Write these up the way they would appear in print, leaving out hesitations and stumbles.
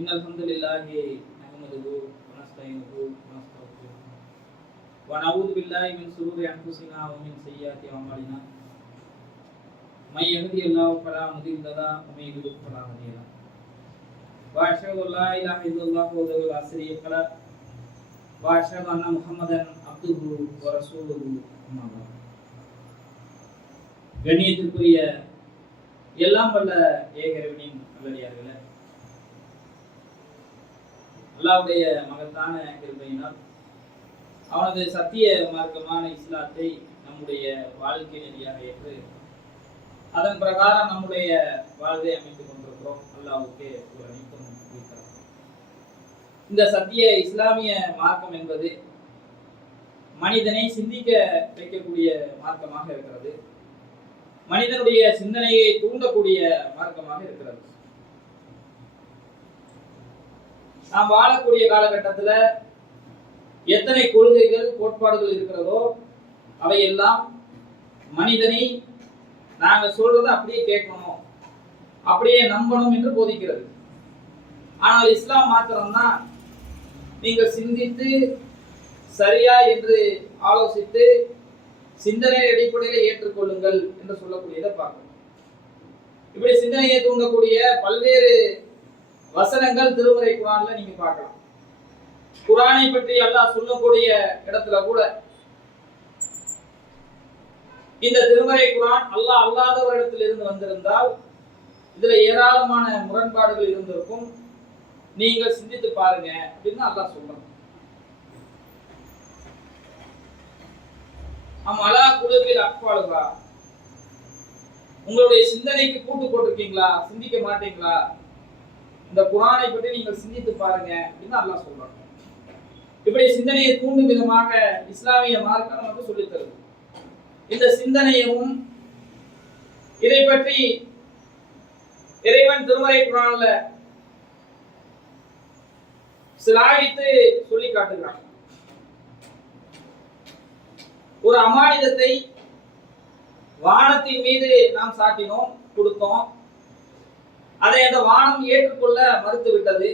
إن الحمد لله نحمده ونستعينه ونستغفره ونعوذ بالله من شرور أنفسنا ومن سيئات أعمالنا من يهده الله فلا مضل له ومن يضلل فلا هادي له وأشهد أن لا إله إلا الله وحده لا شريك له وأشهد أن محمدا عبده ورسوله أما بعد கண்ணியத்திற்குரிய எல்லாம் வல்ல ஏகரவனின் நல்லடியார்களே, அல்லாஹ்வுடைய மகத்தான கிருபையினால் அவனது சத்திய மார்க்கமான இஸ்லாத்தை நம்முடைய வாழ்க்கை நெறியாக ஏற்று அதன் பிரகாரம் நம்முடைய வாழ்வை அமைத்துக் கொண்டிருக்கிறோம். அல்லாஹ்வுக்கே ஒரு அனைத்தும் இருக்கிறோம். இந்த சத்திய இஸ்லாமிய மார்க்கம் என்பது மனிதனை சிந்திக்க வைக்கக்கூடிய மார்க்கமாக இருக்கிறது. மனிதனுடைய சிந்தனையை தூண்டக்கூடிய மார்க்கமாக இருக்கிறது. நாம் வாழக்கூடிய காலகட்டத்தில் எத்தனை கொள்கைகள் கோட்பாடுகள் இருக்கிறதோ அவையெல்லாம் மனிதனை நாங்கள் சொல்றதை அப்படியே கேட்கணும், அப்படியே நம்பணும் என்று போதிக்கிறது. ஆனால் இஸ்லாம் மாத்திரம்தான் நீங்கள் சிந்தித்து சரியா என்று ஆலோசித்து சிந்தனை அடிப்படையில் ஏற்றுக்கொள்ளுங்கள் என்று சொல்லக்கூடியதை பார்க்கணும். இப்படி சிந்தனையை தூண்டக்கூடிய பல்வேறு வசனங்கள் திருமறை குர்ஆன்ல நீங்க பார்க்கலாம். குர்ஆனை பற்றி அல்லாஹ் சொல்லக்கூடிய இடத்துல கூட இந்த திருமறை குர்ஆன் அல்லாஹ் அல்லாதவரிடத்தில் இருந்து வந்திருந்தால் இதுல ஏராளமான முரண்பாடுகள் இருந்திருக்கும், நீங்கள் சிந்தித்து பாருங்க அப்படின்னு அல்லாஹ் சொல்றான். அலா குழுவில் அக்பாளுகா, உங்களுடைய சிந்தனைக்கு கூட்டு போட்டிருக்கீங்களா, சிந்திக்க மாட்டீங்களா, இந்த குர்ஆனை பற்றி நீங்கள் சிந்தித்து பாருங்க அப்படின்னு அல்லாஹ் சொல்றாங்க. இப்படி சிந்தனையை தூண்டும் விதமாக இஸ்லாமிய மார்க்கம் நமக்கு சொல்லித் தருது. இந்த சிந்தனையும் இதை பற்றி இறைவன் திருமறை குர்ஆன்ல சிலாகித்து சொல்லி காட்டுகிறான். ஒரு அமானிதத்தை வானத்தின் மீது நாம் சாட்டினோம், கொடுத்தோம். அதை அந்த வானம் ஏற்றுக்கொள்ள மறுத்து விட்டது.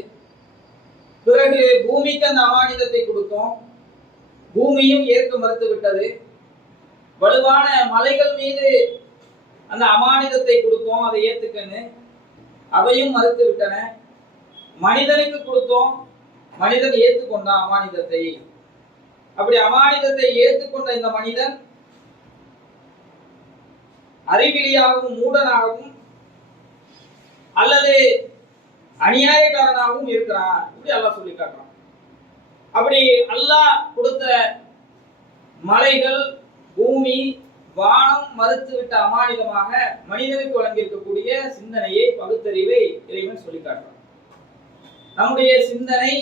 பிறகு பூமிக்கு அந்த அமானிதத்தை கொடுத்தோம், பூமியும் ஏற்க மறுத்து விட்டது. வலுவான மலைகள் மீது அந்த அமானிதத்தை கொடுத்தோம், அதை ஏத்துக்கன்னு, அவையும் மறுத்து விட்டன. மனிதனுக்கு கொடுத்தோம், மனிதன் ஏற்றுக்கொண்டான் அமானிதத்தை. அப்படி அமானிதத்தை ஏற்றுக்கொண்ட இந்த மனிதன் அறிவிலியாகவும் மூடனாகவும் அல்லது அநியாயக்காரனாகவும் இருக்கிறான். இப்படி அல்லாஹ் சொல்லி காட்டுறான். அப்படி அல்லாஹ் கொடுத்த மலைகள், பூமி, வானம் மறுத்துவிட்ட அமானிதமாக மனிதனுக்கு வழங்கியிருக்கக்கூடிய சிந்தனையை, பகுத்தறிவை இறைவன் சொல்லி காட்டுறான். நம்முடைய சிந்தனை,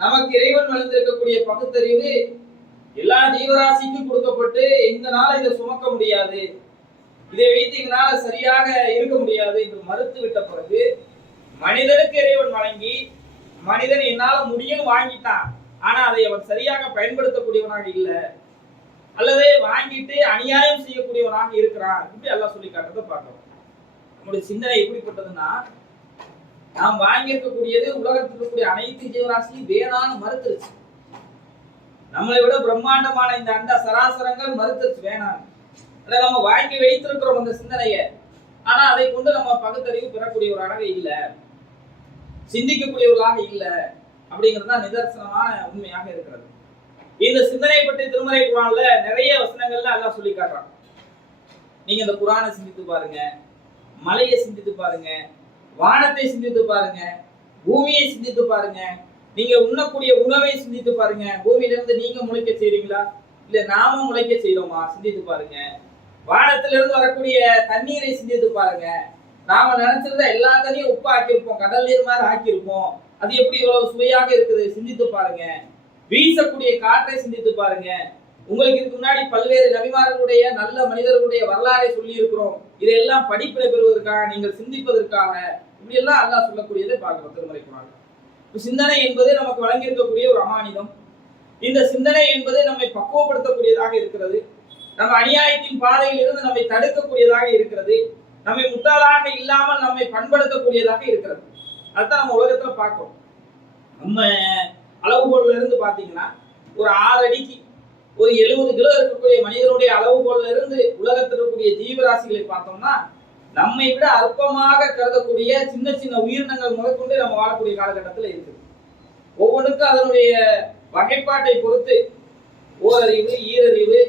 நமக்கு இறைவன் வழங்கியிருக்கக்கூடிய பகுத்தறிவு எல்லா ஜீவராசிக்கும் கொடுக்கப்பட்டு எங்களால இதை சுமக்க முடியாது, இதை வைத்து எங்களால சரியாக இருக்க முடியாது என்று மறுத்து விட்ட பிறகு மனிதனுக்கு இறைவன் வழங்கி, மனிதன் என்னால முடியும்னு வாங்கிட்டான், ஆனா அதை அவன் சரியாக பயன்படுத்தக்கூடியவனாக இல்லை, அல்லது வாங்கிட்டு அநியாயம் செய்யக்கூடியவனாக இருக்கிறான். இப்படி எல்லாம் சொல்லி காட்டுறதை பார்க்கணும். நம்முடைய சிந்தனை எப்படிப்பட்டதுன்னா, நாம் வாங்கியிருக்கக்கூடியது உலகத்தில் இருக்கக்கூடிய அனைத்து ஜீவராசியும் வேணான்னு மறுத்துருச்சு. நம்மளை விட பிரம்மாண்டமான இந்த அண்ட சராசரங்கள் மறுத்துருச்சு, வேணாம். நம்ம வாங்கி வைத்திருக்கிறோம் அந்த சிந்தனையை, ஆனா அதை கொண்டு நம்ம பகுத்தறிவு பெறக்கூடியவராக இல்லை, சிந்திக்கக்கூடியவர்களாக இல்லை. அப்படிங்கிறது தான் நிதர்சனமான உண்மையாக இருக்கிறது. இந்த சிந்தனையை பற்றி திருமறை குர்ஆன்ல நிறைய வசனங்கள்ல அல்லாஹ் சொல்லி காட்டுறான். நீங்க இந்த குர்ஆனை சிந்தித்து பாருங்க, மலையை சிந்தித்து பாருங்க, வானத்தை சிந்தித்து பாருங்க, பூமியை சிந்தித்து பாருங்க, நீங்க உண்ணக்கூடிய உணவை சிந்தித்து பாருங்க. பூமியிலிருந்து நீங்க முளைக்க செய்றீங்களா, இல்ல நாம முளைக்க செய்யறோமா, சிந்தித்து பாருங்க. வானத்திலிருந்து வரக்கூடிய தண்ணீரை சிந்தித்து பாருங்க. நாம நினைச்சிருந்தா எல்லா தண்ணியும் உப்பு ஆக்கியிருப்போம், கடல் நீர் மாதிரி ஆக்கியிருப்போம், அது எப்படி இவ்வளவு சுவையாக இருக்குது, சிந்தித்து பாருங்க. வீசக்கூடிய காற்றை சிந்தித்து பாருங்க. உங்களுக்கு இதுக்கு முன்னாடி பல்வேறு நபிமார்களுடைய, நல்ல மனிதர்களுடைய வரலாறை சொல்லி இருக்கிறோம். இதையெல்லாம் படிப்பினை பெறுவதற்காக, நீங்கள் சிந்திப்பதற்காக, இப்படி எல்லாம் அல்லாஹ் சொல்லக்கூடியதை பார்க்கிறோம் திருமறை குர்ஆன்ல. சிந்தனை என்பது நமக்கு வழங்கியிருக்கக்கூடிய ஒரு அமானிதம். இந்த சிந்தனை என்பது நம்மை பக்குவப்படுத்தக்கூடியதாக இருக்கிறது. நம்ம அநியாயத்தின் பாதையில் இருந்து நம்மை தடுக்கக்கூடியதாக இருக்கிறது. நம்மை முட்டாளாக இல்லாமல் நம்மை பண்படுத்தக்கூடியதாக இருக்கிறது. அதுதான் நம்ம உலகத்துல பார்க்கிறோம். நம்ம அளவுகோல்ல இருந்து பாத்தீங்கன்னா ஒரு 6 அடிக்கு ஒரு 70 கிலோ இருக்கக்கூடிய மனிதனுடைய அளவுகோல்ல இருந்து உலகத்தில் இருக்கக்கூடிய ஜீவராசிகளை பார்த்தோம்னா நம்மை விட அற்பமாக கருதக்கூடிய சின்ன சின்ன உயிரினங்கள் முதற்கொண்டு நம்ம வாழக்கூடிய காலகட்டத்தில் இருக்குது. ஒவ்வொன்றுக்கும் அதனுடைய வகைப்பாட்டை பொறுத்து ஓரறிவு, ஈரறிவு,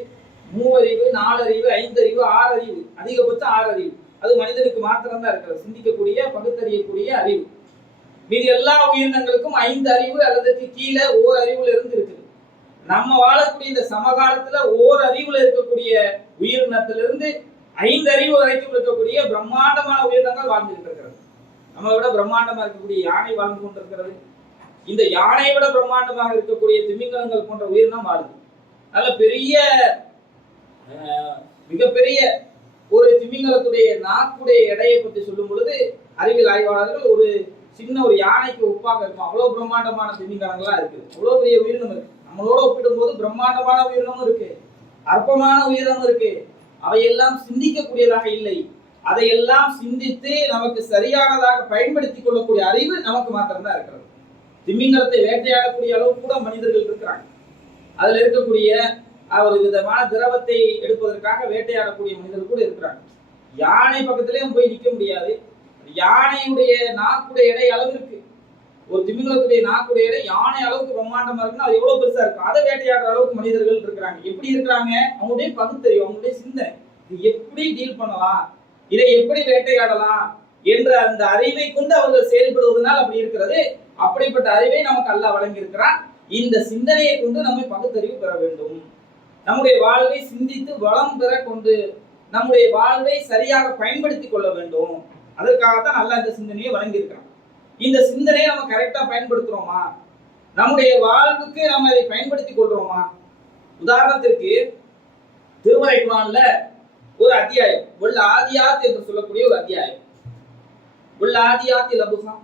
மூவறிவு, 4 அறிவு, 5 அறிவு, 6 அறிவு, அதிகபட்சம் 6 அறிவு. அது மனிதனுக்கு மாத்திரம் தான் இருக்கிறது, சிந்திக்கக்கூடிய பகுத்தறியக்கூடிய அறிவு. மீது எல்லா உயிரினங்களுக்கும் 5 அறிவு அல்லது கீழே ஓர் அறிவுல இருந்து இருக்குது. நம்ம வாழக்கூடிய இந்த சமகாலத்துல ஓர் அறிவுல இருக்கக்கூடிய உயிரினத்திலிருந்து 5 அறிவு வரைக்கும் இருக்கக்கூடிய பிரம்மாண்டமான உயிரினங்கள் வாழ்ந்துகிட்டு இருக்கிறது. நம்ம விட பிரம்மாண்டமா இருக்கக்கூடிய யானை வாழ்ந்து கொண்டிருக்கிறது. இந்த யானையை விட பிரம்மாண்டமாக இருக்கக்கூடிய திமிங்கலங்கள் போன்ற உயிரினம் வாழுது. நல்ல பெரிய மிகப்பெரிய ஒரு திமிங்கலத்துடைய நாக்குடைய எடையை பற்றி சொல்லும் பொழுது அறிவியல் ஆய்வாளர்கள் ஒரு சின்ன ஒரு யானைக்கு ஒப்பாக இருக்கும். அவ்வளவு பிரம்மாண்டமான திமிங்கலங்கள்லாம் இருக்கு. அவ்வளவு பெரிய உயிரினம் இருக்கு. நம்மளோட ஒப்பிடும் போது பிரம்மாண்டமான உயிரினமும் இருக்கு, அற்பமான உயிரினமும் இருக்கு. அவையெல்லாம் சிந்திக்கக்கூடியதாக இல்லை. அதையெல்லாம் சிந்தித்து நமக்கு சரியானதாக பயன்படுத்திக் கொள்ளக்கூடிய அறிவு நமக்கு மாத்திரம்தான் இருக்கிறது. திமிங்கலத்தை வேட்டையாடக்கூடிய அளவு கூட மனிதர்கள் இருக்கிறாங்க. அதுல இருக்கக்கூடிய ஒரு விதமான திரவத்தை எடுப்பதற்காக வேட்டையாடக்கூடிய மனிதர்கள் கூட இருக்கிறாங்க. யானை பக்கத்திலேயும் போய் நிற்க முடியாது. யானையுடைய நாக்குடைய எடை அளவு இருக்கு. ஒரு திமிங்கலத்துடைய நாக்குடைய எடை யானை அளவுக்கு பிரம்மாண்டமா இருக்குன்னா அது எவ்வளவு பெருசா இருக்கும். அதை வேட்டையாடுற அளவுக்கு மனிதர்கள் இருக்கிறாங்க. எப்படி இருக்கிறாங்க? அவங்களுடைய பகுத்தறிவு, அவங்களுடைய சிந்தனை, இது எப்படி டீல் பண்ணலாம், இதை எப்படி வேட்டையாடலாம் என்ற அந்த அறிவை கொண்டு அவர்கள் செயல்படுவதனால் அப்படி இருக்கிறது. அப்படிப்பட்ட அறிவை நமக்கு அல்லாஹ் வழங்கி இருக்கிறான். இந்த சிந்தனையை கொண்டு நம்மை பகுத்தறிவு பெற வேண்டும். நம்முடைய வாழ்வை சிந்தித்து வளம் பெற கொண்டு நம்முடைய வாழ்வை சரியாக பயன்படுத்தி கொள்ள வேண்டும். அதற்காகத்தான் அல்லாஹ் இந்த சிந்தனையை வழங்கியிருக்கிறான். இந்த சிந்தனையை நம்ம கரெக்டா பயன்படுத்துறோமா? நம்முடைய வாழ்வுக்கு நம்ம அதை பயன்படுத்தி கொள்றோமா? உதாரணத்திற்கு திருமறை குர்ஆன்ல ஒரு அத்தியாயம் வல் ஆதியாத் என்று சொல்லக்கூடிய ஒரு அத்தியாயம். வல் ஆதியாத்தி லபுகா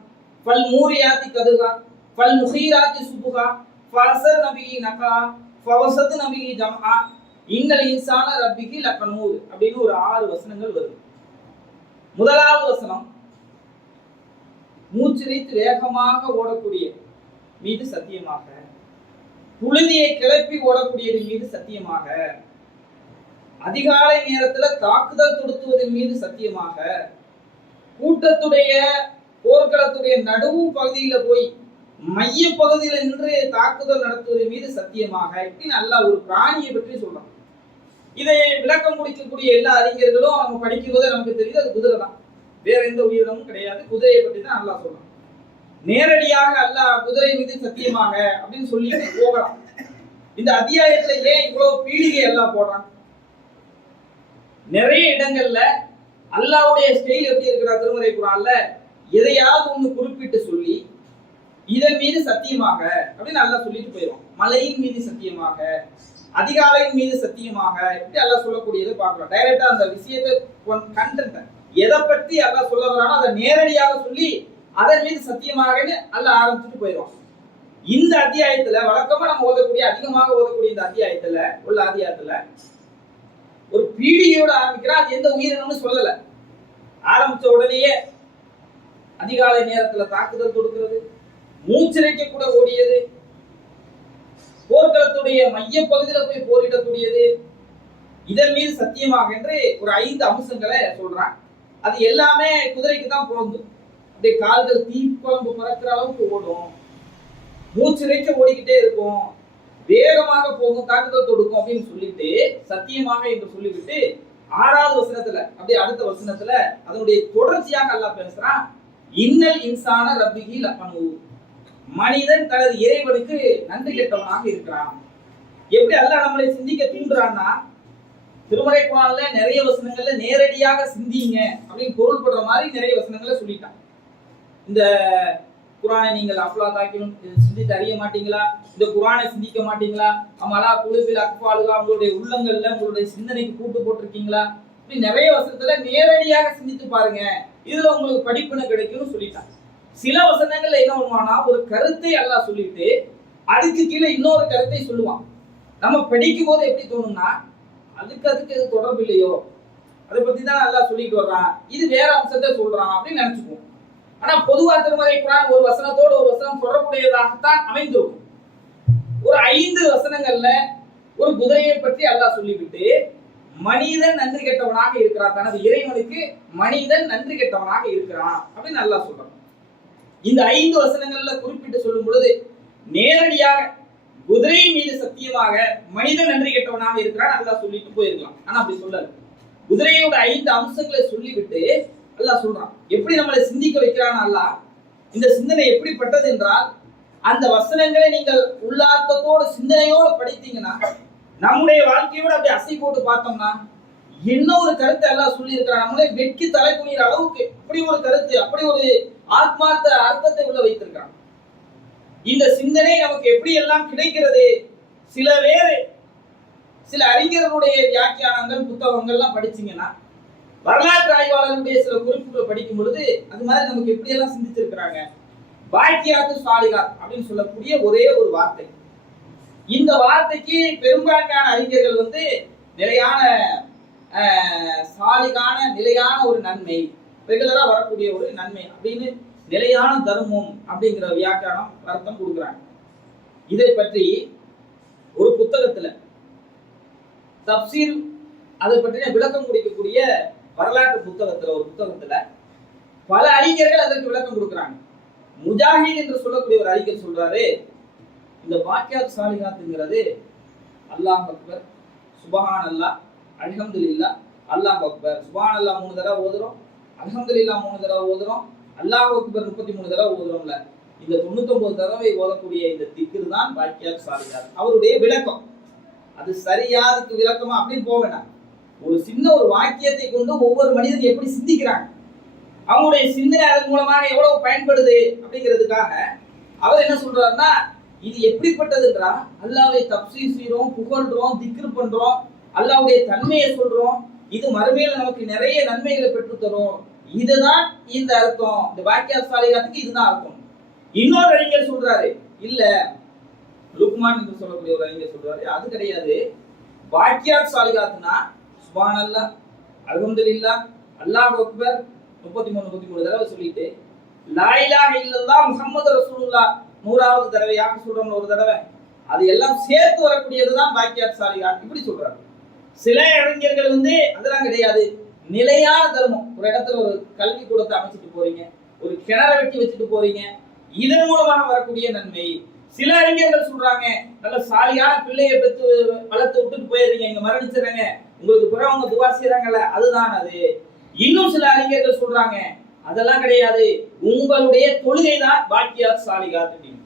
ஃபல் மூரியாத்தி கதுகா ஃபல் முஹீராத்தி சுபுகா ஃபஸர் நபிகி நகா ஃபவஸத் நபிகி ஜம்ஆ இன்னல் இன்சான ரப்பிகி லகனூர் அப்படின்னு ஒரு 6 வசனங்கள் வருது. முதலாவது வசனம், மூச்சிரைத்து வேகமாக ஓடக்கூடிய மீது சத்தியமாக, புழுதியை கிளப்பி ஓடக்கூடியது மீது சத்தியமாக, அதிகாலை நேரத்துல தாக்குதல் தொடுத்துவதன் மீது சத்தியமாக, கூட்டத்துடைய போர்க்களத்துடைய நடுவு பகுதியில போய் மைய பகுதியில் நின்று தாக்குதல் நடத்துவதன் மீது சத்தியமாக, இப்படி நல்லா ஒரு பிராணியை பற்றி சொல்றாங்க. இதை விளக்கம் முடிக்கக்கூடிய எல்லா அறிஞர்களும் அவங்க படிக்கும்போது நமக்கு தெரியுது அது குதிரை தான், வேற எந்த உயிரினமும் கிடையாது. குதிரையை பற்றி தான் அல்லாஹ் சொல்றான். நேரடியாக அல்லாஹ் குதிரை மீது சத்தியமாக அப்படின்னு சொல்லிட்டு போகலாம். இந்த அத்தியாயத்துல ஏன் இவ்வளவு பீடிகை எல்லாம் போடுறான்? நிறைய இடங்கள்ல அல்லாஹ்வுடைய ஸ்டைல் எப்படி இருக்கிற திருமறை குர்ஆன்ல எதையாவது ஒண்ணு குறிப்பிட்டு சொல்லி இதன் மீது சத்தியமாக அப்படின்னு அல்லாஹ் சொல்லிட்டு போயிடும். மலையின் மீது சத்தியமாக, அதிகாலையின் மீது சத்தியமாக, இப்படி அல்லாஹ் சொல்லக்கூடியதை பார்க்கிறோம். டைரக்டா அந்த விஷயத்தை கண்டென்ட் எதை பற்றி அல்லாஹ் சொல்ல வரானோ அதை நேரடியாக சொல்லி அதன் மீது சத்தியமாகன்னு அல்லாஹ் ஆரம்பிச்சுட்டு போயிடுவான். இந்த அத்தியாயத்துல வழக்கமா நம்ம ஓதக்கூடிய அதிகமாக ஓதக்கூடிய இந்த அத்தியாயத்துல உள்ள அத்தியாயத்துல ஒரு பீடிகையோட ஆரம்பிக்கிறான். அது எந்த உயிரினம்னு சொல்லல. ஆரம்பிச்ச உடனேயே அதிகாலை நேரத்துல தாக்குதல் தொடுக்கிறது, மூச்சிரைக்க கூட ஓடியது, போர்க்களத்துடைய மைய பகுதியில போய் போரிடக்கூடியது, இதன் மீது சத்தியமாக என்று ஒரு 5 அம்சங்களை சொல்றான். அது எல்லாமே குதிரைக்கு தான் பொருந்தும். அப்படியே கால்கள் தீக்குழம்பு பறக்கிற அளவுக்கு ஓடும், மூச்சிரைக்க ஓடிக்கிட்டே இருக்கும், வேகமாக போகும், தாக்குதல் தொடுக்கும் அப்படின்னு சொல்லிட்டு சத்தியமாக என்று சொல்லிவிட்டு 6வது வசனத்துல அப்படியே அடுத்த வசனத்துல அதனுடைய தொடர்ச்சியாக அல்லாஹ் பேசுறான். இன்னல் இன்சான ரப்பிகி லகனூர், மனிதன் தனது இறைவனுக்கு நன்றி கெட்டவனாக இருக்கிறான். எப்படி அல்லாஹ் நம்மளை சிந்திக்க தூண்டுறான்னா, திருமறை குர்ஆன்ல நிறைய வசனங்கள்ல நேரடியாக சிந்திங்க அப்படின்னு பொருள்படுற மாதிரி நிறைய வசனங்களை சொல்லிட்டான். இந்த குர்ஆனை நீங்கள் அஃப்லாதாக்கினும் சிந்தித்து அறிய மாட்டீங்களா? இந்த குர்ஆனை சிந்திக்க மாட்டீங்களா? அமலா குலுபில் அக்ஃபாலுகா, உங்களுடைய உள்ளங்கள்ல உங்களுடைய சிந்தனைக்கு கூட்டு போட்டிருக்கீங்களா? இப்படி நிறைய வசனத்துல நேரடியாக சிந்தித்து பாருங்க, இதுல உங்களுக்கு படிப்பினை கிடைக்கும்னு சொல்லிட்டாங்க. சில வசனங்கள்ல என்ன பண்ணுவானா, ஒரு கருத்தை அல்லாஹ் சொல்லிட்டு அதுக்கு கீழே இன்னொரு கருத்தை சொல்லுவான். நம்ம படிக்கும் போது எப்படி தோணும்னா, அதுக்கு எது தொடர்பு இல்லையோ, அதை பத்தி தான் அல்லாஹ் சொல்லிட்டு வர்றான், இது வேற அம்சத்தை சொல்றான் அப்படின்னு நினைச்சுக்குவோம். ஆனா பொதுவா திருமறை குர்ஆன் ஒரு வசனத்தோடு ஒரு வசனம் தொடர்புடையதாகத்தான் அமைந்திருக்கும். ஒரு 5 வசனங்கள்ல ஒரு குதிரையை பற்றி அல்லாஹ் சொல்லிவிட்டு மனிதன் நன்றி கெட்டவனாக இருக்கிறான், தனது இறைவனுக்கு மனிதன் நன்றி கெட்டவனாக இருக்கிறான் அப்படின்னு அல்லாஹ் சொல்றான். இந்த 5 வசனங்கள்ல குறிப்பிட்டு சொல்லும் பொழுது நேரடியாக குதிரை மீது சத்தியமாக மனிதன் நன்றி கெட்டவனாக இருக்கிறான் அல்லாஹ் சொல்லிட்டு போயிருக்கலாம். ஆனா அப்படி சொல்லல. குதிரையோட 5 அம்சங்களை சொல்லிவிட்டு அல்லாஹ் சொல்றான். எப்படி நம்மளை சிந்திக்க வைக்கிறான் அல்லாஹ்? இந்த சிந்தனை எப்படிப்பட்டது என்றால், அந்த வசனங்களை நீங்கள் உள்ளார்த்தத்தோடு சிந்தனையோடு படித்தீங்கன்னா, நம்முடைய வாழ்க்கையோட அப்படி அசை போட்டு பார்த்தோம்னா என்ன ஒரு கருத்தை எல்லாம் சொல்லி இருக்கிறான். நம்மளே வெட்கி தலை குனிற அளவுக்கு அப்படி ஒரு கருத்து, அப்படி ஒரு ஆத்மார்த்த அர்த்தத்தை உள்ள வைத்திருக்கான். இந்த சிந்தனை நமக்கு எப்படி எல்லாம் கிடைக்கிறது? சில அறிஞர்களுடைய வியாக்கியானங்கள் புத்தகங்கள்லாம் படிச்சீங்கன்னா, வரலாற்று ஆய்வாளர்களுடைய சில குறிப்புகளை படிக்கும் பொழுது அது மாதிரி நமக்கு எப்படி எல்லாம் சிந்திச்சிருக்கிறாங்க. பாக்கியாத்து சாலிகாத் அப்படின்னு சொல்லக்கூடிய ஒரே ஒரு வார்த்தை. இந்த வார்த்தைக்கு பெரும்பான்மையான அறிஞர்கள் நிலையான சாலிகான நிலையான ஒரு நன்மை, ரெகுலரா வரக்கூடிய ஒரு நன்மை அப்படின்னு நிலையான தர்மம் அப்படிங்கிற வியாக்கியானம் அர்த்தம் கொடுக்குறாங்க. இதை பற்றி ஒரு புத்தகத்துல தப்சீர் அதை பற்றின விளக்கம் கொடுக்கக்கூடிய வரலாற்று புத்தகத்துல ஒரு புத்தகத்துல பல அறிஞர்கள் அதற்கு விளக்கம் கொடுக்குறாங்க. முஜாஹித் என்று சொல்லக்கூடிய ஒரு அறிஞர் சொல்றாரு, இந்த பாக்கியாத் சாலிகாத்துங்கிறது அல்லாஹ் அக்பர், சுபஹான் அல்லாஹ், அல்ஹம்துலில்லாஹ், அல்லாஹ் அக்பர். சுபஹான் அல்லாஹ் 3 தடவை ஓதுறோம், அல்ஹம்துலில்லாஹ் 3 தடவை ஓதுறோம், அல்லாஹ் அக்பர் 33 தடவை ஓதுறோம்ல. இந்த 99 தடவை ஓதக்கூடிய இந்த திக்ர் தான் பாக்கியாத் சாலிகாத். அவருடைய விளக்கம் அது சரியா, அதுக்கு விளக்கமா அப்படின்னு போக வேண்டாம். ஒரு சின்ன ஒரு வாக்கியத்தை கொண்டு ஒவ்வொரு மனிதன் எப்படி சிந்திக்கிறாங்க, அவங்களுடைய சிந்தனை அதன் மூலமாக எவ்வளவு பயன்படுது அப்படிங்கிறதுக்காக அவர் என்ன சொல்றாருன்னா, இது எப்படிப்பட்டதுன்றா அல்லாஹ்வை தப்சீர் செய்றோம், புகழ்றோம், திக்ர் பண்றோம், அல்லாஹ்வுடைய தன்மையை சொல்றோம், இது மறுமையில நமக்கு நிறைய நன்மைகளை பெற்று தரும். இதுதான் இந்த அர்த்தம். இந்த பாக்கியாத் சாலிகாத்துக்கு இதுதான் அர்த்தம். இன்னொரு அறிஞர் சொல்றாரு, இல்ல லுக்மான் என்று சொல்லக்கூடிய ஒரு அறிஞர் சொல்றாரு, அது கிடையாது. பாக்கியாத் சாலிகாத்னா சுப்ஹானல்லாஹ், அல்ஹம்துலில்லாஹ், அல்லாஹ் அக்பர் 33 தடவை சொல்லிட்டு லா இலாஹ இல்லல்லாஹ் முஹம்மது ரசூலுல்லாஹ் 100வது தடவையாக சொல்றோம் ஒரு தடவை, அது எல்லாம் சேர்த்து வரக்கூடியதுதான் பாக்கியாத் சாலிகாத் இப்படி சொல்றாரு. சில அறிஞர்கள் அதெல்லாம் கிடையாது, நிலையான தர்மம். ஒரு இடத்துல ஒரு கல்வி கூடத்தை அமைச்சிட்டு போறீங்க, ஒரு கிணற வெட்டி வச்சுட்டு போறீங்க, இதன் மூலமாக வரக்கூடிய நன்மை. சில அறிஞர்கள் சொல்றாங்க, நல்ல சாலியான பிள்ளையை பெற்று வளர்த்து விட்டுட்டு போயிருங்க, இங்க மரணிச்சிடறாங்க, உங்களுக்கு பிறகு அவங்க துவா செய்யறாங்கல்ல, அதுதான் அது. இன்னும் சில அறிஞர்கள் சொல்றாங்க, அதெல்லாம் கிடையாது, உங்களுடைய தொழுகை தான் பாக்கியாத் சாலிகாத் அப்படின்னு.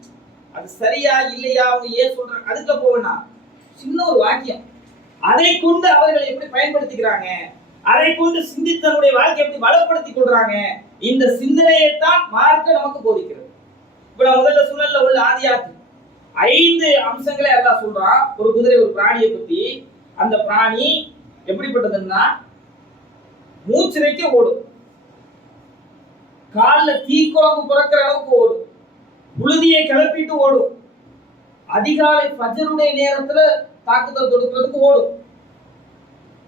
அது சரியா இல்லையா, அவங்க ஏன் சொல்றாங்க அதுக்கு போவேனா, சின்ன ஒரு வாக்கியம். அதை கொண்டு அவர்கள் எப்படி பயன்படுத்திக்கிறாங்க, அதை கொண்டு சிந்தித்தனுடைய வாழ்க்கை எப்படி வளப்படுத்திக் கொள்றாங்க, இந்த சிந்தனையைத்தான் மார்க்க நமக்கு போதிக்கிறது. இப்ப நான் முதல்ல சுனல்ல உள்ள ஆதியாத்து 5 அம்சங்களை அல்லாஹ் சொல்றான். ஒரு குதிரை, ஒரு பிராணியை பத்தி. அந்த பிராணி எப்படிப்பட்டதுன்னா, மூச்சிறைக்க ஓடும், காலில் தீக்குழம்பு பிறக்கிற அளவுக்கு ஓடும், புழுதியை கிளப்பிட்டு ஓடும், அதிகாலை ஃபஜ்ருடைய நேரத்துல தாக்குதல் தொடுக்கிறதுக்கு ஓடும்,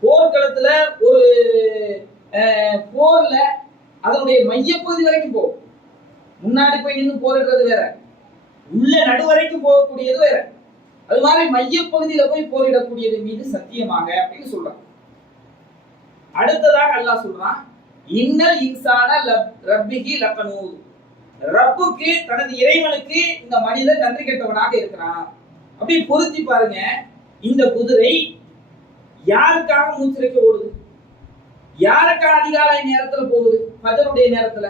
போர்க்களத்துல ஒரு போர்ல அதனுடைய மையப்பகுதி வரைக்கும் போகும். முன்னாடி போய் நின்று போரிடுறது வேற, உள்ள நடு வரைக்கும் போகக்கூடியது வேற. அது மாதிரி மையப்பகுதியில போய் போரிடக்கூடியது மீது சத்தியமாக அப்படின்னு சொல்றான். அடுத்ததாக அல்லாஹ் சொல்றான், இன்னல் இன்சான ரப்பிஹி லகனூத். ரப்புக்கு, தனது இறைவனுக்கு இந்த மனிதன் நன்றி கெட்டவனாக இருக்கிறான். அப்படி பொருத்தி பாருங்க, இந்த குதிரை யாருக்காக மூச்சிறைக்க ஓடுது, யாருக்காக அதிகாலை நேரத்துல போகுது, ஃபஜ்ருடைய நேரத்துல,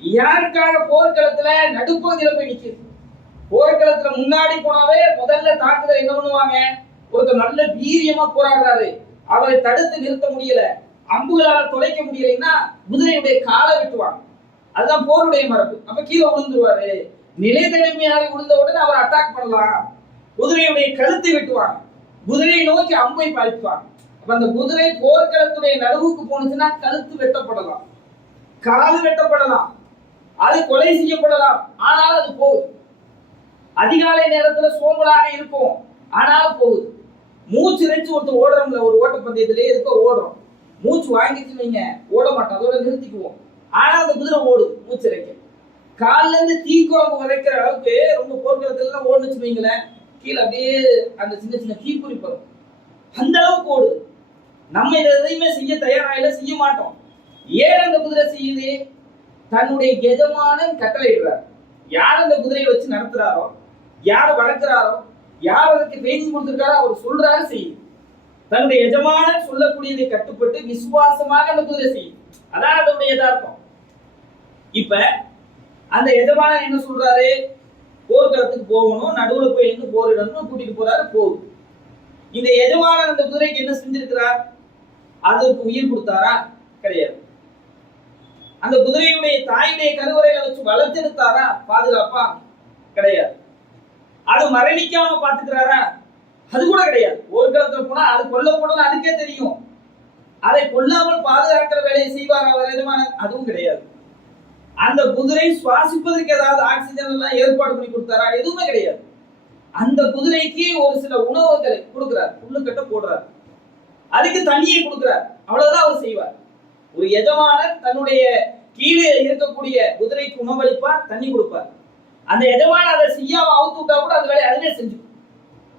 யாருக்காக போர்க்களத்துல நடுப்பகுதியில போய் நிக்குது. போர்க்களத்துல முன்னாடி போனாவே முதல்ல தாக்குதல் என்ன பண்ணுவாங்க, ஒருத்தர் நல்ல வீரியமா போராடுறாரு, அவரை தடுத்து நிறுத்த முடியல, அம்புகளால தொலைக்க முடியலைன்னா குதிரையுடைய காலை வெட்டுவாங்க. அதுதான் போருடைய மரபு. அப்ப கீழே விழுந்துருவாரு, நிலை தனிமையாக விழுந்த உடனே அவர் அட்டாக் பண்ணலாம். குதிரையுடைய கழுத்தை வெட்டுவாங்க, குதிரையை நோக்கி அம்பை பாய்ச்சுவாங்க. அப்ப அந்த குதிரை போர்க்களத்துடைய நடுவுக்கு போனுச்சுன்னா கழுத்து வெட்டப்படலாம், காது வெட்டப்படலாம், அது கொலை செய்யப்படலாம். ஆனாலும் அது போகுது. அதிகாலை நேரத்துல சோம்பலாக இருக்கும், ஆனாலும் போகுது. மூச்சு இறைச்சு ஒருத்தர் ஓடுறோம்ல, ஒரு ஓட்டப்பந்தயத்திலே இருக்க ஓடுறோம், மூச்சு வாங்கிட்டு நீங்க ஓட மாட்டோம், அதோட நிறுத்திக்குவோம். ஆனா அந்த குதிரை ஓடுது மூச்சிறைக்க. கால்ல இருந்து தீக்குழம்பு வரைக்கிற அளவுக்கு ரொம்ப போர்க்களத்துல எல்லாம் ஓடுனுச்சு வைங்களேன், கீழே அப்படியே அந்த சின்ன சின்ன தீக்குறி வரும். அந்த அளவுக்கு ஓடுது. நம்ம இதை எதையுமே செய்ய தயாராக செய்ய மாட்டோம். ஏன் அந்த குதிரை செய்யுது? தன்னுடைய எஜமானன் கட்டளையிடுறார். யார் அந்த குதிரையை வச்சு நடத்துறாரோ, யார் வளர்க்கிறாரோ, யார் அதுக்கு ட்ரைனிங் கொடுத்திருக்காரோ அவர் சொல்றாரு செய்யுது. தன்னுடைய எஜமானன் சொல்லக்கூடியதை கட்டுப்பட்டு விசுவாசமாக அந்த குதிரை செய்யும். அதான் அதனுடைய யதார்த்தம். இப்ப அந்த எஜமானன் என்ன சொல்றாரு? போர்க்களத்துக்கு போகணும், நடுவுல போய் இருந்து போரிடணும், கூட்டிட்டு போறாரு, போகுது. இந்த எஜமானன் அந்த குதிரைக்கு என்ன செஞ்சிருக்கிறார்? அதற்கு உயிர் கொடுத்தாரா? கிடையாது. அந்த குதிரையுடைய தாயுடைய கருவறையில வச்சு வளர்த்தெடுத்தாரா பாதுகாப்பா? கிடையாது. அது மரணிக்காம பாத்துக்கிறாரா? அது கூட கிடையாது. போர்க்களத்துல போனா அது கொல்லப்படும் அதுக்கே தெரியும். அதை கொல்லாமல் பாதுகாக்கிற வேலையை செய்வார் அவர் எஜமானன்? அதுவும் கிடையாது. அந்த குதிரை சுவாசிப்பதற்கு ஏதாவது ஆக்சிஜன் எல்லாம் ஏற்பாடு பண்ணி கொடுத்தாரா? எதுவுமே கிடையாது. அந்த குதிரைக்கு ஒரு சில உணவுகளை கொடுக்கிறார், புல்லுக்கட்ட போடுறார், அதுக்கு தண்ணியை கொடுக்கிறார், அவ்வளவுதான் அவர் செய்வார். ஒரு எஜமானர் தன்னுடைய கீழே இருக்கக்கூடிய குதிரைக்கு உணவளிப்பார், தண்ணி கொடுப்பார். அந்த எஜமானர் அதை செய்யாம அவுத்து விட்டா கூட அந்த வேலையை அதுவே செஞ்சுக்கும்.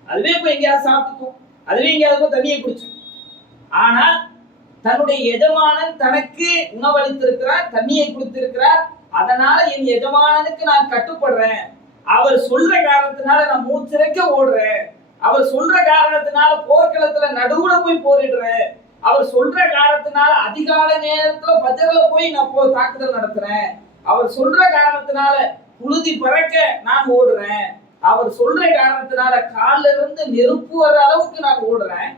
அதுவே போய் எங்கேயாவது சாப்பிட்டுக்கும், அதுவே எங்கேயாவது தண்ணியை குடிச்சுக்கும். ஆனால் தன்னுடைய எஜமானன் தனக்கு உணவளித்திருக்கிறார், தண்ணியை கொடுத்திருக்கிறார். அதனால என் எஜமானனுக்கு நான் கட்டுப்படுறேன், அவர் சொல்ற காரணத்தினால நான் மூச்சிறைக்க ஓடுறேன், அவர் சொல்ற காரணத்தினால போர்க்களத்துல நடுவுல போய் போரிடுறேன், அவர் சொல்ற காரணத்தினால அதிகால நேரத்துல பஜர்ல போய் நான் தாக்குதல் நடத்துறேன், அவர் சொல்ற காரணத்தினால புழுதி பறக்க நான் ஓடுறேன், அவர் சொல்ற காரணத்தினால காலில் இருந்து நெருப்பு வர அளவுக்கு நான் ஓடுறேன்.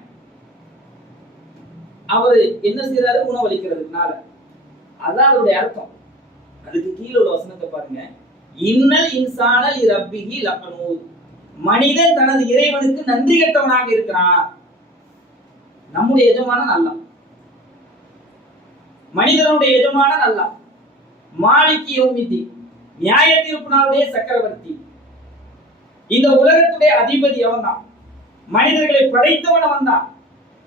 அவரு என்ன செய்யறாரு? உணவளிக்கிறதுனால. அதான் அவருடைய அர்த்தம். அதுக்கு கீழே உள்ள வசனத்தை பாருங்க. இன்னல் இன்சானல் ரப்பிஹி லகனூத். மனிதன் தனது இறைவனுக்கு நன்றி கெட்டவனாக இருக்கிறான். நம்முடைய எஜமானன் அல்லாஹ். மனிதனுடைய எஜமானன் அல்லாஹ். மாலிகி யௌமித்தீன், நியாய தீர்ப்பு நாளுடைய சக்கரவர்த்தி. இந்த உலகத்துடைய அதிபதி அவன்தான். மனிதர்களை படைத்தவன் அவன்தான்.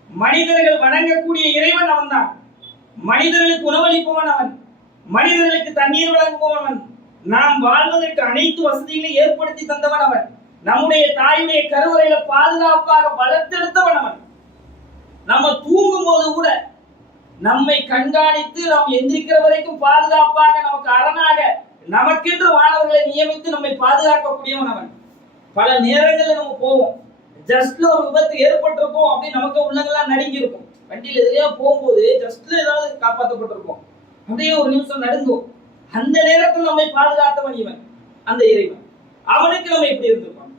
மனிதர்கள் வணங்கக்கூடிய இறைவன் அவன்தான். மனிதர்களுக்கு உணவளிப்பவன் அவன். மனிதர்களுக்கு தண்ணீர் வழங்குபவன் அவன். நாம் வாழ்வதற்கு அனைத்து வசதிகளையும் ஏற்படுத்தி தந்தவன் அவன். நம்முடைய தாயுடைய கருவறையில பாதுகாப்பாக வளர்த்தெடுத்தவன் அவன். நம்ம தூங்கும் போது கூட நம்மை கண்காணித்து நாம் எந்திரிக்கிற வரைக்கும் பாதுகாப்பாக நமக்கு அரணாக நமக்கென்று மாணவர்களை நியமித்து நம்மை பாதுகாக்கக்கூடியவன் அவன். பல நேரங்களில் நம்ம போவோம், ஜஸ்ட்ல ஒரு விபத்து ஏற்பட்டிருக்கும் அப்படின்னு நமக்கு உள்ளங்கெல்லாம் நடுங்கி இருக்கும். வண்டியில் எதிரையா போகும்போது ஜஸ்ட்ல ஏதாவது காப்பாற்றப்பட்டிருக்கும், அப்படியே ஒரு நிமிஷம் நடுங்கும். அந்த நேரத்தில் நம்மை பாதுகாத்தவன் இவன், அந்த இறைவன். அவனுக்கு நம்ம எப்படி இருந்திருக்கோம்?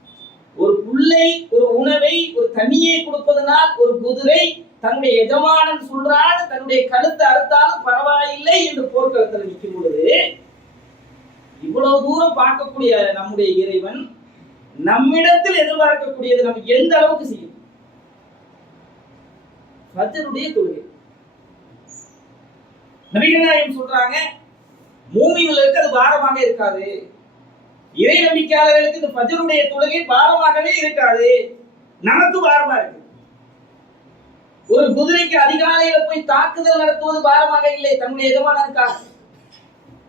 ஒரு புல்லை, ஒரு உணவை, ஒரு தண்ணியை கொடுப்பதனால் ஒரு குதிரை தன்னுடைய எஜமானன் சொல்றான் தன்னுடைய கழுத்தை அறுத்தாலும் பரவாயில்லை என்று போர்க்களத்தில் நிற்கும் பொழுது, இவ்வளவு தூரம் பார்க்கக்கூடிய நம்முடைய இறைவன் நம்மிடத்தில் எதிர்பார்க்கக்கூடியது நம்ம எந்த அளவுக்கு செய்யும்? ஃபஜ்ருடைய தொழுகை. நபிகள் நாயகம் சொல்றாங்க, மூமின்களுக்கு அது பாரமாக இருக்காது, இறை நம்பிக்கையாளர்களுக்கு இந்த ஃபஜ்ருடைய தொழுகை பாரமாகவே இருக்காது, நமக்கு பாரமா இருக்கு. ஒரு குதிரைக்கு அதிகாலையில போய் தாக்குதல் நடத்துவது பாரமாக இல்லை, தன்னுடைய எஜமானனுக்காக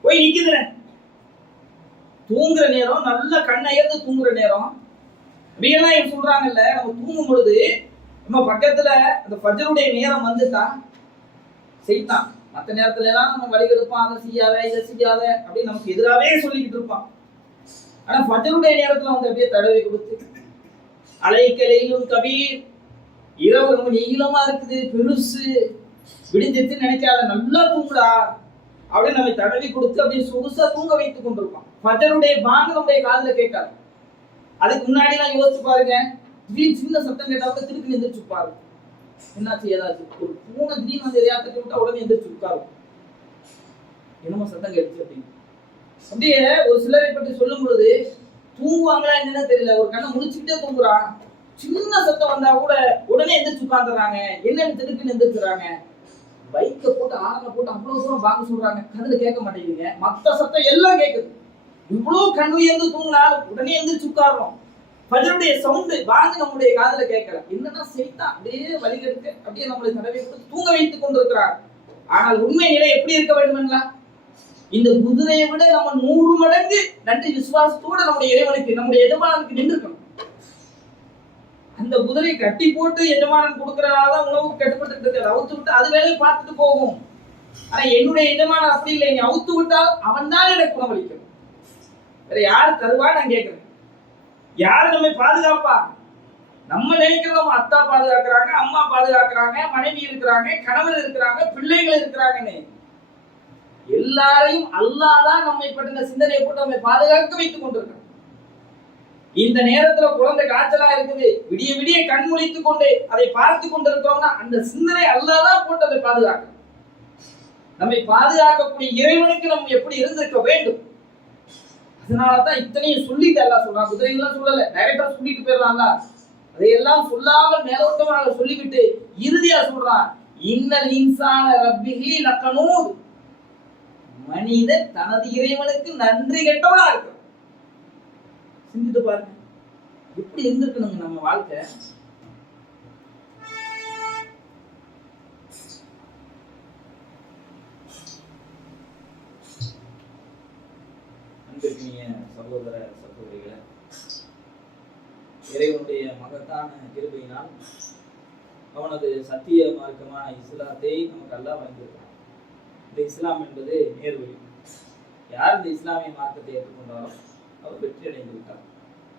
போய் நிக்குதுன. தூங்குற நேரம், நல்ல கண்ணயர்ந்து தூங்குற நேரம். நபிகள் சொல்றாங்கல்ல, நம்ம தூங்கும் பொழுது நம்ம பக்கத்துல அந்த ஃபஜ்ருடைய நேரம் வந்துட்டா செய்தான். மற்ற நேரத்துல எல்லாம் நம்ம வழிகெடுப்பான், அதை செய்யாத இதை செய்யாத அப்படின்னு நமக்கு எதிராகவே சொல்லிக்கிட்டு இருப்பான். ஆனா ஃபஜ்ருடைய நேரத்துல வந்து அப்படியே தடவை கொடுத்து, அலைக்கலையிலும் கபீர், இரவு ரொம்ப நீளமா இருக்குது, பெருசு, விடிஞ்சிருச்சுன்னு நினைக்காத, நல்லா தூங்குடா அப்படின்னு நம்ம தடவி கொடுத்து அப்படியே சொகுசா தூங்க வைத்துக் கொண்டிருப்பான். ஃபஜ்ருடைய பாங்கு நம்முடைய காதுல கேட்காது. அதுக்கு முன்னாடி எல்லாம் யோசிச்சு பாருங்க, திடீர்னு சின்ன சத்தம் கேட்டாலும் திருப்பி எந்திரிச்சு பாருங்க, என்னாச்சு ஏதாச்சும் ஒரு பூனை திடீர்னு வந்து எதையா தட்டி விட்டா உடனே எந்திரிச்சு உட்காரும், என்னமோ சத்தம் கேட்டுச்சு அப்படின்னு. அப்படியே ஒரு சிலரை பற்றி சொல்லும் பொழுது தூங்குவாங்களா என்னன்னு தெரியல, ஒரு கண்ணை முடிச்சுக்கிட்டே தூங்குறான், சின்ன சத்தம் வந்தா கூட உடனே எந்திரிச்சு உட்காந்துறாங்க, என்னன்னு திருப்பின்னு எந்திரிச்சுறாங்க. பைக்கை போட்டு ஆரனை போட்டு அவ்வளவு தூரம் வாங்க சொல்றாங்க, கண்ணுல கேட்க மாட்டேங்குதுங்க, மத்த சத்தம் எல்லாம் கேட்குது. இவ்வளவு கண் உயர்ந்து தூங்கினாலும் உடனே எந்திரிச்சு உட்கார்றோம். ஃபஜ்ருடைய சவுண்டு வாங்க நம்முடைய காதுல கேட்கல. என்னன்னா செய்தான் அப்படியே வலிகெடுக்க அப்படியே நம்மளை தடவை கொடுத்து தூங்க வைத்துக் கொண்டிருக்கிறார். ஆனால் உண்மை நிலை எப்படி இருக்க வேண்டுமெங்களா? இந்த குதிரையை விட நம்ம 100 மடங்கு நன்றி விசுவாசத்தோடு நம்முடைய இறைவனுக்கு நம்முடைய எஜமானனுக்கு நின்றுக்கணும். அந்த குதிரையை கட்டி போட்டு எஜமானன் கொடுக்கறனாலதான் உணவுக்கு கட்டுப்பட்டு இருக்காது. அவுத்து விட்டு அது வேலையை பார்த்துட்டு போகும். ஆனா என்னுடைய எஜமானன் அப்படி இல்லை. நீ அவுத்து விட்டால் அவன் தான் எனக்கு உணவளிக்கணும். வேற யாரு தருவா நான் கேட்கிறேன். யாரு நம்மை பாதுகாப்பா? நம்ம நினைக்கிறோம் அத்தா பாதுகாக்கிறாங்க, அம்மா பாதுகாக்கிறாங்க, மனைவி இருக்கிறாங்க, கணவர் இருக்கிறாங்க, பிள்ளைகள் இருக்கிறாங்கன்னு. எல்லாரையும் அல்லாஹ் தான் நம்மை பற்றின சிந்தனையை போட்டு நம்மை பாதுகாக்க வைத்துக் கொண்டிருக்கிறான். இந்த நேரத்துல குழந்தை காய்ச்சலா இருக்குது, விடிய விடிய கண் முழித்துக் கொண்டு அதை பார்த்து கொண்டிருக்கிறோம்னா அந்த சிந்தனை அல்லாஹ் தான் போட்டு அதை பாதுகாக்க. நம்மை பாதுகாக்கக்கூடிய இறைவனுக்கு நம்ம எப்படி இருந்திருக்க வேண்டும். அதனாலதான் இத்தனையும் சொல்லிட்டு அல்லாஹ் சொல்றான். குதிரைகள்லாம் சொல்லல, டைரக்டா சொல்லிட்டு போயிடறான்ல. அதையெல்லாம் சொல்லாமல் மேலோட்டமாக சொல்லிவிட்டு இறுதியா சொல்றான், இன்னல் இன்சான ரப்பிஹி லகனூத். மனிதன் தனது இறைவனுக்கு நன்றி கெட்டவனா இருக்கிறான். சிந்தித்து பாருங்க, எப்படி இருந்திருக்கணுங்க நம்ம வாழ்க்கை. அன்பிற்கினிய சகோதர சகோதரிகளை, இறைவனுடைய மகத்தான கிருபையினால் அவனது சத்திய மார்க்கமான இஸ்லாத்தை நமக்கு அல்லாஹ் வழங்கியிருக்கிறான். இந்த இஸ்லாம் என்பது நேர்வழி. யார் இந்த இஸ்லாமிய மார்க்கத்தை ஏற்றுக்கொண்டாரோ அவர் வெற்றி அடைந்து விட்டார்.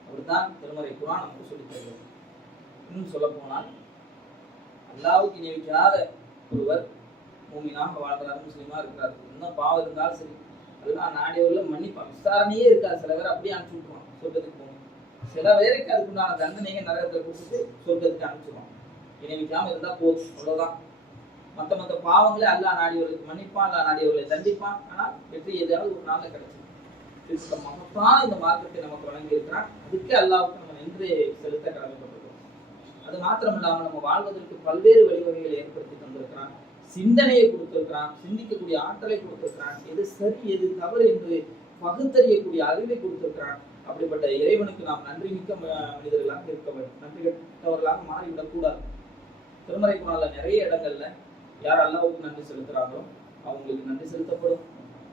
அப்படித்தான் திருமறை குர்ஆன் நமக்கு சொல்லித் தருகிறது. இன்னும் சொல்ல போனால், அல்லாஹ்வுக்கு இணை வைக்காத ஒருவர் மூமினாக வாழ்றார், முஸ்லீமா இருக்கிறார், இன்னும் பாவம் இருந்தாலும் சரி, அதெல்லாம் நாடியவர்கள் மன்னிப்பான். விசாரணையே இருக்காது. சில பேர் அப்படியே அனுப்பிச்சு விட்டுருவான், சொர்க்கத்துக்கு போகணும். சில பேருக்கு அதுக்குண்டான தண்டனையை நரகத்தில் கொடுத்துட்டு சொர்க்கத்துக்கு அனுப்பிச்சிடுவான். இணை வைக்காம இருந்தா போதும், அவ்வளவுதான். மற்ற பாவங்களை அல்லாஹ் நாடியவர்களுக்கு மன்னிப்பான், அல்லாஹ் நாடியவர்களை தண்டிப்பான். ஆனால் வெற்றி ஏதாவது ஒரு நாளில் கிடைச்சிடும். மகத்தான இந்த மார்க்கத்தை நமக்கு வழங்கி இருக்கிறான். அதுக்கு அல்லாஹ்வுக்கு நம்ம நன்றி செலுத்த கடமைப்பட்டிருக்கிறோம். அது மாத்திரம் இல்லாமல் நம்ம வாழ்வதற்கு பல்வேறு வழிவகைகளை ஏற்படுத்தி தந்திருக்கிறான். சிந்தனையை கொடுத்திருக்கிறான், சிந்திக்கக்கூடிய ஆற்றலை கொடுத்திருக்கிறான், எது சரி எது தவறு என்று பகுத்தறியக்கூடிய அறிவை கொடுத்திருக்கிறான். அப்படிப்பட்ட இறைவனுக்கு நாம் நன்றி மிக்க மனிதர்களாக இருக்க வேண்டும். நன்றி கெட்டவர்களாக மாறிவிடக்கூடாது. திருமறை குர்ஆன்ல நிறைய இடங்கள்ல யார் அல்லாஹ்வுக்கு நன்றி செலுத்துறாங்களோ அவங்களுக்கு நன்றி செலுத்தப்படும்.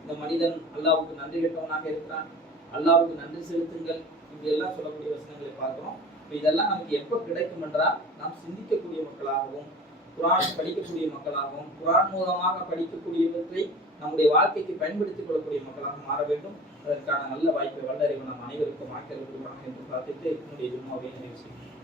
இந்த மனிதன் அல்லாஹ்வுக்கு நன்றி கெட்டவனாக இருக்கிறான், அல்லாஹ்வுக்கு நன்றி செலுத்துங்கள், இப்படி எல்லாம் சொல்லக்கூடிய வசனங்களை பார்க்கிறோம். இதெல்லாம் நமக்கு எப்ப கிடைக்கும் என்றால், நாம் சிந்திக்கக்கூடிய மக்களாகவும், குர்ஆன் படிக்கக்கூடிய மக்களாகவும், குர்ஆன் மூலமாக படிக்கக்கூடியவற்றை நம்முடைய வாழ்க்கைக்கு பயன்படுத்திக் கொள்ளக்கூடிய மக்களாக மாற வேண்டும். அதற்கான நல்ல வாய்ப்பை வல்ல இறைவன் நம் அனைவருக்கும் ஆக்கிரமிப்பாக என்று பார்த்துட்டு என்னுடைய ஜும்மாவை நிறைவு செய்கிறேன்.